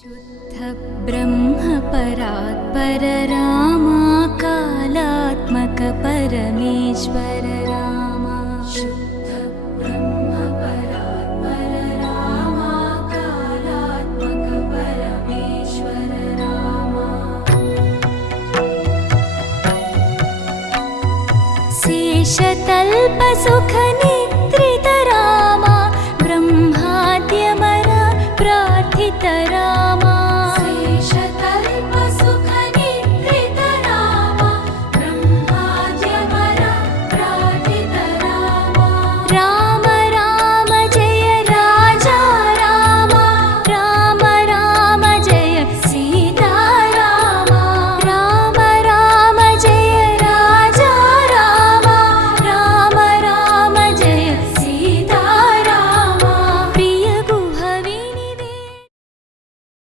शुद्ध ब्रह्म परात्पर रामा कालात्मक परमेश्वर रामा शुद्ध ब्रह्म परात्पर रामा कालात्मक परमेश्वर रामा शेषतल्प सुख